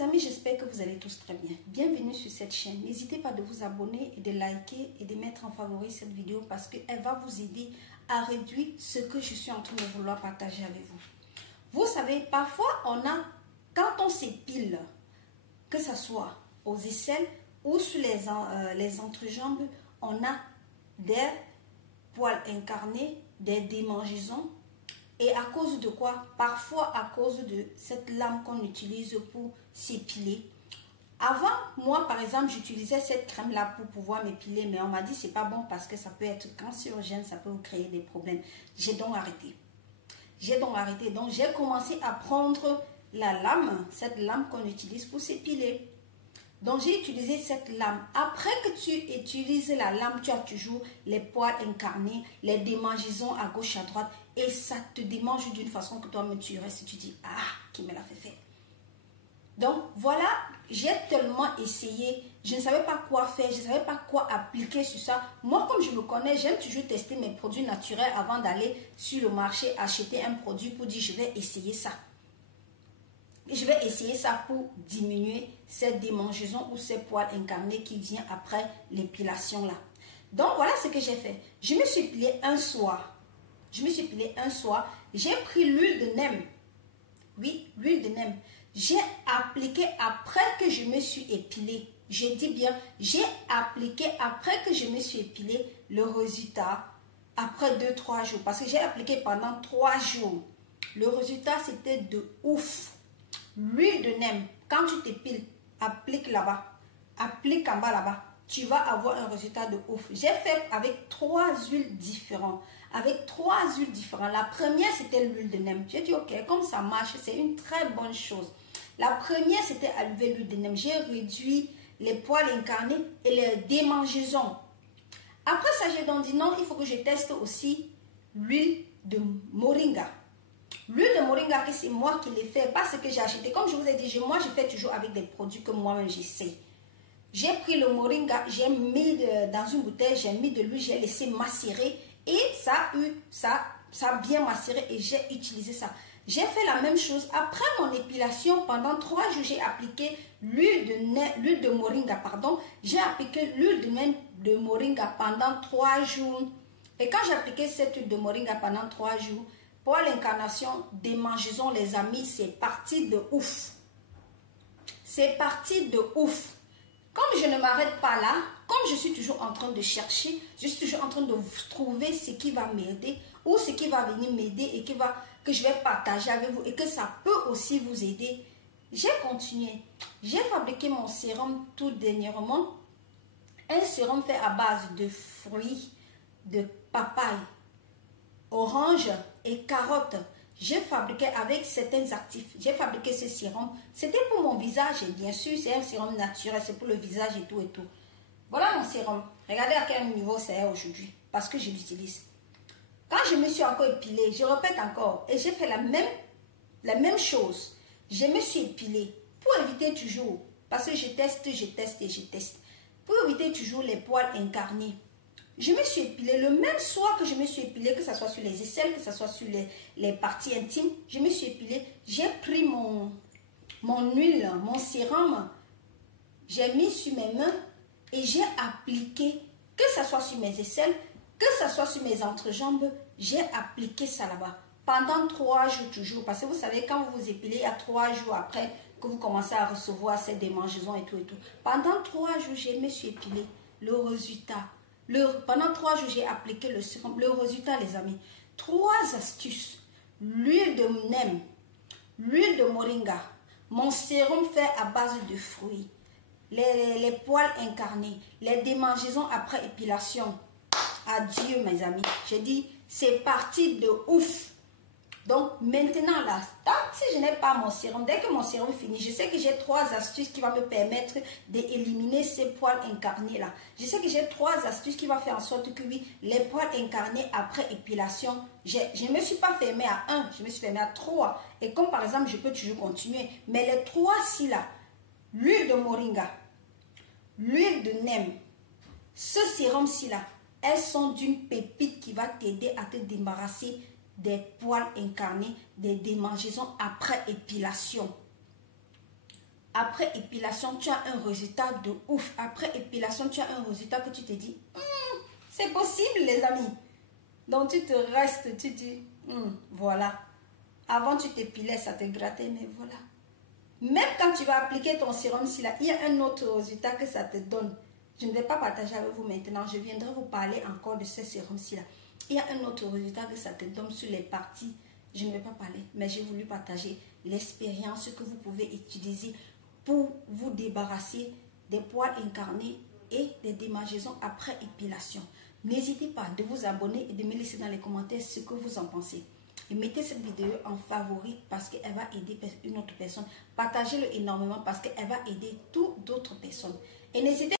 mes amis, j'espère que vous allez tous très bien. Bienvenue sur cette chaîne. N'hésitez pas de vous abonner et de liker et de mettre en favori cette vidéo parce qu'elle va vous aider à réduire ce que je suis en train de vouloir partager avec vous. Vous savez, parfois quand on s'épile, que ce soit aux aisselles ou sur les entrejambes, on a des poils incarnés, des démangeaisons. Et à cause de quoi? Parfois à cause de cette lame qu'on utilise pour s'épiler. Avant, moi par exemple, j'utilisais cette crème-là pour pouvoir m'épiler, mais on m'a dit c'est pas bon parce que ça peut être cancérogène, ça peut vous créer des problèmes. J'ai donc arrêté. Donc j'ai commencé à prendre la lame, cette lame qu'on utilise pour s'épiler. Donc j'ai utilisé cette lame. Après que tu utilises la lame, tu as toujours les poils incarnés, les démangeaisons à gauche, à droite. Et ça te démange d'une façon que toi-même tu restes. Tu dis, ah, qui me l'a fait faire. Donc voilà, j'ai tellement essayé. Je ne savais pas quoi faire, je ne savais pas quoi appliquer sur ça. Moi, comme je me connais, j'aime toujours tester mes produits naturels avant d'aller sur le marché acheter un produit pour dire, je vais essayer ça. Je vais essayer ça pour diminuer ces démangeaisons ou ces poils incarnés qui viennent après l'épilation là. Donc voilà ce que j'ai fait. Je me suis épilée un soir. J'ai pris l'huile de nem. Oui, l'huile de nem. J'ai appliqué après que je me suis épilée. Je dis bien, j'ai appliqué après que je me suis épilée le résultat après 2-3 jours. Parce que j'ai appliqué pendant 3 jours. Le résultat c'était de ouf. L'huile de nem, quand tu t'épiles, applique là-bas, applique en bas là-bas, tu vas avoir un résultat de ouf. J'ai fait avec 3 huiles différentes. La première, c'était l'huile de nem. J'ai dit, ok, comme ça marche, c'est une très bonne chose. La première, c'était à lever l'huile de nem. J'ai réduit les poils incarnés et les démangeaisons. Après ça, j'ai donc dit, non, il faut que je teste aussi l'huile de moringa. L'huile de moringa, c'est moi qui l'ai fait, pas ce que j'ai acheté. Comme je vous ai dit, moi je fais toujours avec des produits que moi-même j'essaie. J'ai pris le moringa, j'ai mis dans une bouteille, j'ai mis de l'huile, j'ai laissé macérer et ça a bien macéré et j'ai utilisé ça. J'ai fait la même chose après mon épilation. Pendant 3 jours, j'ai appliqué l'huile de moringa, pardon. J'ai appliqué l'huile de moringa pendant 3 jours. Et quand j'ai appliqué cette huile de moringa pendant 3 jours, pour l'incarnation, démangeaisons les amis, c'est parti de ouf. C'est parti de ouf. Comme je ne m'arrête pas là, comme je suis toujours en train de chercher, je suis toujours en train de trouver ce qui va m'aider ou ce qui va venir m'aider et que je vais partager avec vous et que ça peut aussi vous aider. J'ai continué. J'ai fabriqué mon sérum tout dernièrement. Un sérum fait à base de fruits, de papaye, orange et carotte. J'ai fabriqué avec certains actifs. J'ai fabriqué ce sérum. C'était pour mon visage et bien sûr c'est un sérum naturel. C'est pour le visage et tout et tout. Voilà mon sérum. Regardez à quel niveau c'est aujourd'hui. Parce que je l'utilise. Quand je me suis encore épilée, je répète encore. Et j'ai fait la même chose. Je me suis épilée. Pour éviter toujours. Parce que je teste. Pour éviter toujours les poils incarnés. Je me suis épilée le même soir que je me suis épilée, que ce soit sur les aisselles, que ce soit sur les parties intimes. Je me suis épilée. J'ai pris mon huile, mon sérum. J'ai mis sur mes mains et j'ai appliqué, que ce soit sur mes aisselles, que ce soit sur mes entrejambes, j'ai appliqué ça là-bas. Pendant 3 jours toujours. Parce que vous savez, quand vous vous épilez, il y a 3 jours après que vous commencez à recevoir ces démangeaisons et tout et tout. Pendant 3 jours, je me suis épilée. Le résultat. Pendant 3 jours, j'ai appliqué le sérum. Le résultat, les amis. 3 astuces. L'huile de nem, l'huile de moringa, mon sérum fait à base de fruits, les poils incarnés, les démangeaisons après épilation. Adieu, mes amis. J'ai dit, c'est parti de ouf. Donc, maintenant, là, si je n'ai pas mon sérum, dès que mon sérum finit, je sais que j'ai 3 astuces qui vont me permettre d'éliminer ces poils incarnés-là. Je sais que j'ai 3 astuces qui vont faire en sorte que, oui, les poils incarnés après épilation, je ne me suis pas fermée à 1, je me suis fermée à 3. Et comme par exemple, je peux toujours continuer. Mais les 3-ci là, l'huile de moringa, l'huile de nem, ce sérum-ci là, elles sont d'une pépite qui va t'aider à te débarrasser des poils incarnés, des démangeaisons après épilation. après épilation, tu as un résultat de ouf. Après épilation, tu as un résultat que tu te dis, c'est possible les amis. Donc tu te restes, tu dis, voilà. Avant tu t'épilais, ça te grattait, mais voilà. Même quand tu vas appliquer ton sérum ciliaire, il y a un autre résultat que ça te donne. Je ne vais pas partager avec vous maintenant, je viendrai vous parler encore de ce sérum-ci là. Il y a un autre résultat que ça te donne sur les parties. Je ne vais pas parler, mais j'ai voulu partager l'expérience que vous pouvez utiliser pour vous débarrasser des poils incarnés et des démangeaisons après épilation. N'hésitez pas de vous abonner et de me laisser dans les commentaires ce que vous en pensez. Et mettez cette vidéo en favori parce qu'elle va aider une autre personne. Partagez-le énormément parce qu'elle va aider toutes d'autres personnes. Et n'hésitez